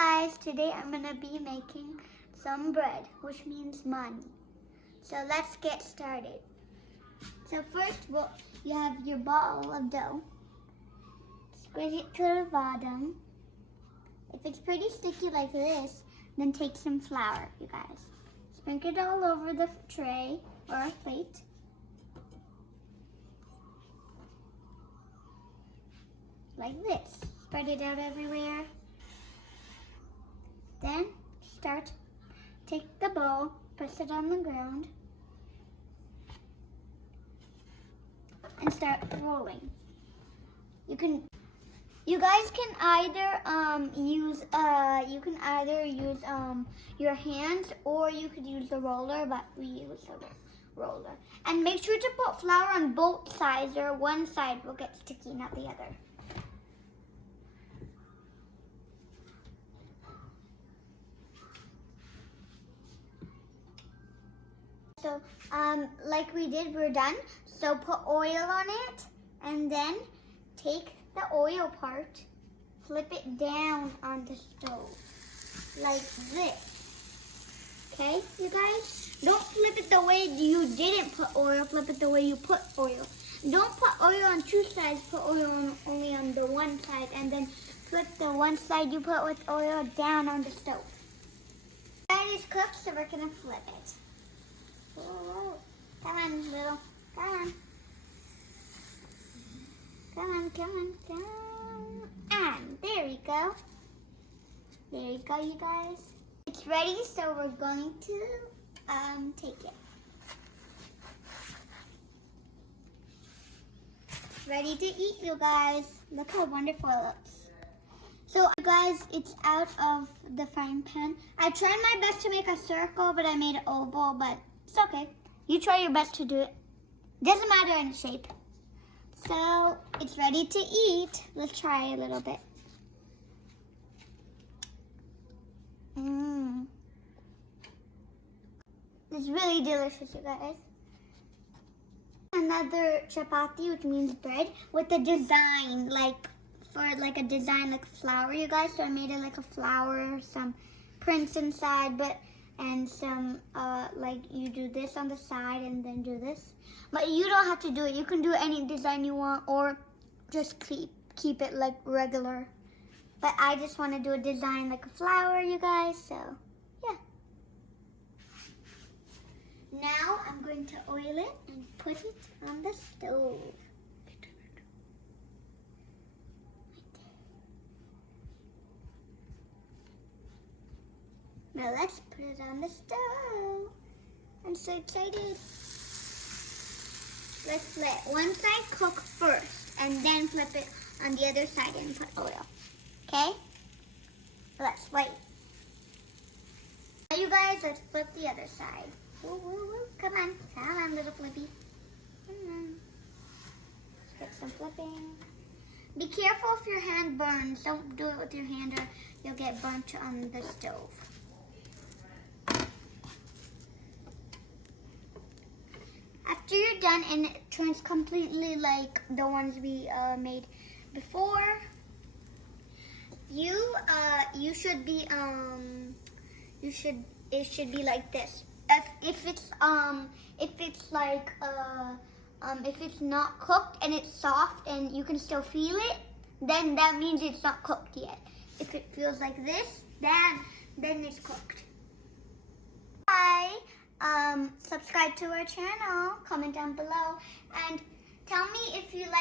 Guys, today I'm gonna be making some bread, which means money. So let's get started. So first, you have your ball of dough. Squish it to the bottom. If it's pretty sticky like this, then take some flour, you guys. Sprinkle it all over the tray or plate. Like this. Spread it out everywhere. Then take the bowl, press it on the ground, and start rolling. You guys can either use your hands, or you could use the roller, but we use the roller. And make sure to put flour on both sides, or one side will get sticky, not the other. So, like we did, we're done. So put oil on it, and then take the oil part, flip it down on the stove, like this. Okay, you guys? Don't flip it the way you didn't put oil, flip it the way you put oil. Don't put oil on two sides, put oil only on the one side, and then flip the one side you put with oil down on the stove. That is cooked, so we're gonna flip it. Whoa. Come on, little. Come on. Come on, come on, come on. And there we go. There you go, you guys. It's ready, so we're going to take it. Ready to eat, you guys. Look how wonderful it looks. So, you guys, it's out of the frying pan. I tried my best to make a circle, but I made an oval, but it's okay. You try your best to do it. Doesn't matter in shape. So it's ready to eat. Let's try a little bit. It's really delicious, you guys. Another chapati, which means bread, with a design, like a design like a flower, you guys. So I made it like a flower, some prints inside, and some, like you do this on the side and then do this. But you don't have to do it. You can do any design you want, or just keep it like regular. But I just want to do a design like a flower, you guys, so yeah. Now I'm going to oil it and put it on the stove. Now let's put it on the stove. I'm so excited. Let's let one side cook first, and then flip it on the other side and put oil. Okay? Let's wait. Now you guys, let's flip the other side. Woo, woo, woo. Come on, little flippy. Come on. Let's get some flipping. Be careful if your hand burns. Don't do it with your hand, or you'll get burnt on the stove. After you're done and it turns completely like the ones we made before, it should be like this. If it's not cooked and it's soft and you can still feel it, then that means it's not cooked yet. If it feels like this, then it's cooked. Bye. Subscribe to our channel, comment down below, and tell me if you like